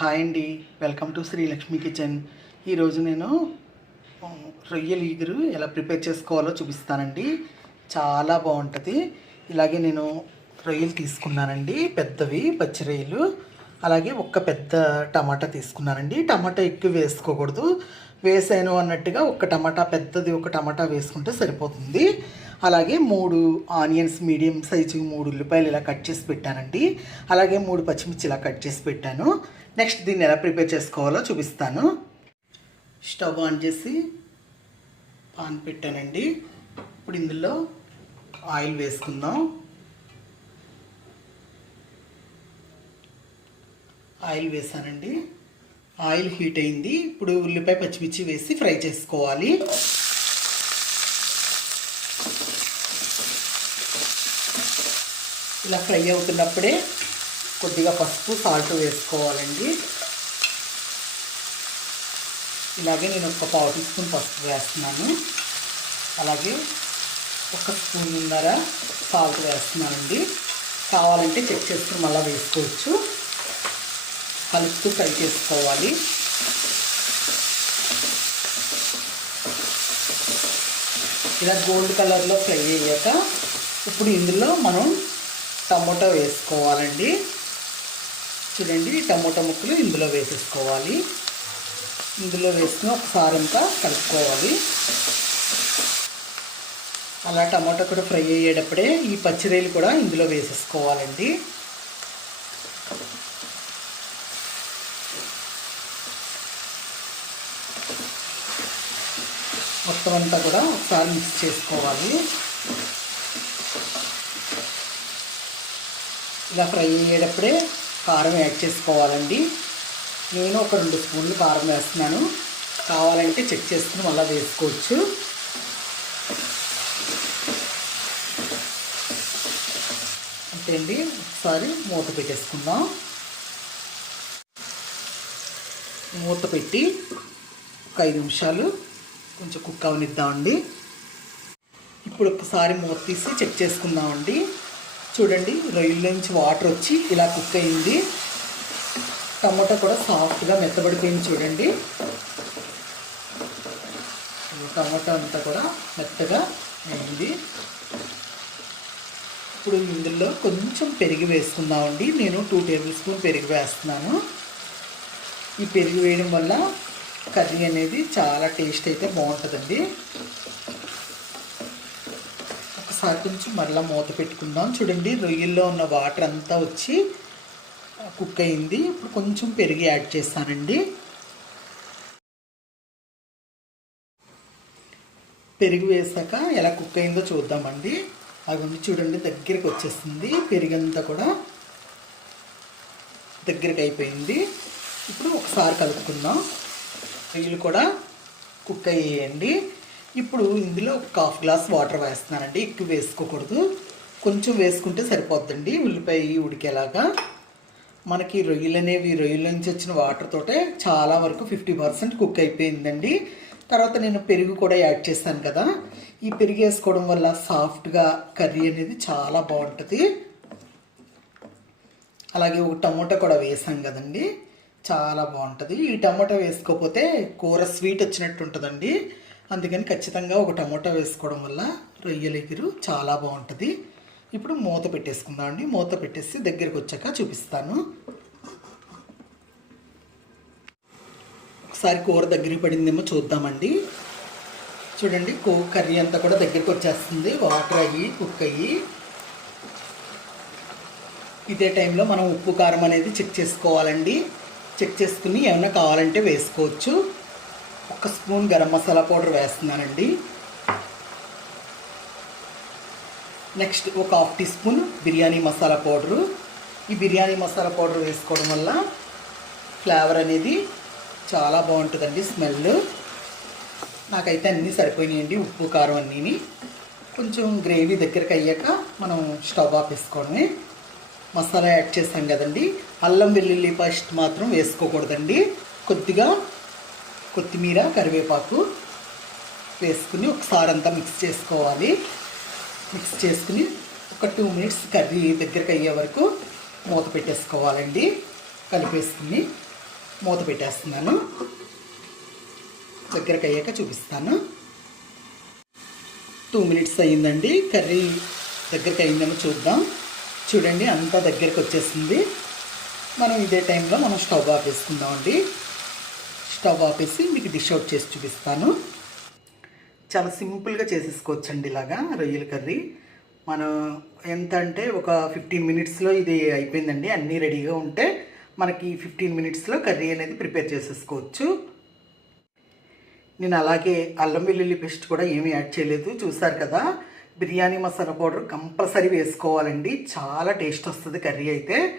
Hi అండి. Welcome to Srilakshmi kitchen. ఈరోజు నేను రొయ్యల ఈగురు ఎలా ప్రిపేర్ చేసుకోవాలో చూపిస్తానండి. చాలా బాగుంటుంది. ఇలాగే నేను రొయ్యలు తీసుకున్నానండి. పెద్దవి పచ్చి రొయ్యలు. అలాగే ఒక్క పెద్ద టమాటా తీసుకున్నానండి. టమాటా ఎక్కువ వేసుకోకూడదు. వేసాను అన్నట్టుగా ఒక టమాటా పెద్దది ఒక టమాటా వేసుకుంటే సరిపోతుంది. అలాగే మూడు ఆనియన్స్ మీడియం సైజు మూడు ఉల్లిపాయలు ఇలా కట్ చేసి పెట్టానండి. అలాగే మూడు పచ్చిమిర్చి ఇలా కట్ చేసి పెట్టాను. నెక్స్ట్ దీన్ని ఎలా ప్రిపేర్ చేసుకోవాలో చూపిస్తాను. స్టవ్ ఆన్ చేసి పాన్ పెట్టానండి. ఇప్పుడు ఇందులో ఆయిల్ వేసుకుందాం. ఆయిల్ వేసానండి. ఆయిల్ హీట్ అయింది. ఇప్పుడు ఉల్లిపాయ పచ్చిమిర్చి వేసి ఫ్రై చేసుకోవాలి. ఇలా ఫ్రై అవుతున్నప్పుడే కొద్దిగా పసుపు సాల్ట్ వేసుకోవాలండి. ఇలాగే నేను ఒక పావు టీ స్పూన్ పసుపు వేస్తున్నాను. అలాగే ఒక స్పూన్ ఉన్నర సాల్ట్ వేస్తున్నానండి. కావాలంటే చెక్ చేసుకుని మళ్ళీ వేసుకోవచ్చు. కలుపుతూ ఫ్రై చేసుకోవాలి. ఇలా గోల్డ్ కలర్లో ఫ్రై అయ్యాక ఇప్పుడు ఇందులో మనం టమోటా వేసుకోవాలండి. చూడండి టమోటా ముక్కలు ఇందులో వేసేసుకోవాలి. ఇందులో వేసుకుని ఒకసారి అంతా కలుపుకోవాలి. అలా టమాటా కూడా ఫ్రై అయ్యేటప్పుడే ఈ పచ్చిరేలు కూడా ఇందులో వేసేసుకోవాలండి. మొత్తం అంతా కూడా ఒకసారి మిక్స్ చేసుకోవాలి. ఇలా ఫ్రై అయ్యేటప్పుడే కారం యాడ్ చేసుకోవాలండి. నేను ఒక రెండు స్పూన్లు కారం వేస్తున్నాను. కావాలంటే చెక్ చేసుకుని మళ్ళీ వేసుకోవచ్చు. అంతే అండి. ఒకసారి మూత పెట్టేసుకుందాం. మూత పెట్టి ఒక ఐదు నిమిషాలు కొంచెం కుక్ అవనిద్దామండి. ఇప్పుడు ఒకసారి మూత తీసి చెక్ చేసుకుందామండి. చూడండి రొయ్యల నుంచి వాటర్ వచ్చి ఇలా కుక్ అయింది. టమాటా కూడా సాఫ్ట్గా మెత్తబడిపోయింది చూడండి. టమాటా అంతా కూడా మెత్తగా అయింది. ఇప్పుడు ఇందులో కొంచెం పెరుగు వేసుకుందామండి. నేను టూ టేబుల్ స్పూన్ పెరుగు వేస్తున్నాను. ఈ పెరుగు వేయడం వల్ల కర్రీ అనేది చాలా టేస్ట్ అయితే బాగుంటుందండి. ఒకసారి కొంచెం మరలా మూత పెట్టుకుందాం. చూడండి రొయ్యల్లో ఉన్న వాటర్ అంతా వచ్చి కుక్ అయింది. ఇప్పుడు కొంచెం పెరిగి యాడ్ చేస్తానండి. పెరుగు వేసాక ఎలా కుక్ అయిందో చూద్దామండి. అవి చూడండి దగ్గరికి వచ్చేస్తుంది పెరిగంతా కూడా దగ్గరికి అయిపోయింది. ఇప్పుడు ఒకసారి కలుపుకుందాం. రొయ్యలు కూడా కుక్ అయ్యేయండి. ఇప్పుడు ఇందులో ఒక హాఫ్ గ్లాస్ వాటర్ వేస్తున్నానండి. ఎక్కువ వేసుకోకూడదు. కొంచెం వేసుకుంటే సరిపోద్దండి. ఉల్లిపాయ ఉడికేలాగా. మనకి రొయ్యలు అనేవి రొయ్యల నుంచి వచ్చిన వాటర్ తోటే చాలా వరకు ఫిఫ్టీ పర్సెంట్ కుక్ అయిపోయిందండి. తర్వాత నేను పెరుగు కూడా యాడ్ చేశాను కదా. ఈ పెరుగు వేసుకోవడం వల్ల సాఫ్ట్గా కర్రీ అనేది చాలా బాగుంటుంది. అలాగే ఒక టమోటా కూడా వేసాం కదండి. చాలా బాగుంటుంది. ఈ టమోటా వేసుకోకపోతే కూర స్వీట్ వచ్చినట్టు ఉంటుందండి అందుకని ఖచ్చితంగా ఒక టమోటా వేసుకోవడం వల్ల రొయ్యల ఎగురు చాలా బాగుంటుంది. ఇప్పుడు మూత పెట్టేసుకుందాం అండి. మూత పెట్టేసి దగ్గరికి వచ్చాక చూపిస్తాను. ఒకసారి కూర దగ్గరికి పడిందేమో చూద్దామండి. చూడండి కో కర్రీ అంతా కూడా దగ్గరికి వచ్చేస్తుంది. వాటర్ అయ్యి కుక్ అయ్యి. ఇదే టైంలో మనం ఉప్పు కారం అనేది చెక్ చేసుకోవాలండి. చెక్ చేసుకుని ఏమైనా కావాలంటే వేసుకోవచ్చు. ఒక స్పూన్ గరం మసాలా పౌడర్ వేస్తున్నానండి. నెక్స్ట్ ఒక half teaspoon biryani masala powder. ఈ బిర్యానీ మసాలా పౌడర్ వేసుకోవడం వల్ల ఫ్లేవర్ అనేది చాలా బాగుంటుందండి స్మెల్. నాకైతే అన్నీ సరిపోయినాయండి ఉప్పు కారం అన్నీని. కొంచెం గ్రేవీ దగ్గరికి అయ్యాక మనం స్టవ్ ఆపేసుకోవడమే మసాలా యాడ్ చేస్తాం కదండి. అల్లం వెల్లుల్లి పేస్ట్ మాత్రం వేసుకోకూడదండి. కొద్దిగా కొత్తిమీర కరివేపాకు వేసుకుని ఒకసారి అంతా మిక్స్ చేసుకోవాలి. మిక్స్ చేసుకుని ఒక టూ మినిట్స్ కర్రీ దగ్గరకు అయ్యే వరకు మూత పెట్టేసుకోవాలండి. కలిపేసుకుని మూత పెట్టేస్తున్నాను. దగ్గరకు అయ్యాక చూపిస్తాను. టూ మినిట్స్ అయ్యిందండి. కర్రీ దగ్గరికి అయిందేమో చూద్దాం. చూడండి అంతా దగ్గరికి వచ్చేసింది. మనం ఇదే టైంలో మనం స్టవ్ ఆపేసుకుందామండి స్టవ్ ఆపేసి మీకు డిష్ అవుట్ చేసి చూపిస్తాను. చాలా సింపుల్గా చేసేసుకోవచ్చండి ఇలాగా రొయ్యల కర్రీ. మనం ఎంత అంటే ఒక ఫిఫ్టీన్ మినిట్స్లో ఇది అయిపోయిందండి. అన్నీ రెడీగా ఉంటే మనకి ఫిఫ్టీన్ మినిట్స్లో కర్రీ అనేది ప్రిపేర్ చేసేసుకోవచ్చు. నేను అలాగే అల్లం వెల్లుల్లి పేస్ట్ కూడా ఏమీ యాడ్ చేయలేదు. చూసారు కదా బిర్యానీ మసాలా పౌడర్ కంపల్సరీ వేసుకోవాలండి. చాలా టేస్ట్ వస్తుంది కర్రీ అయితే.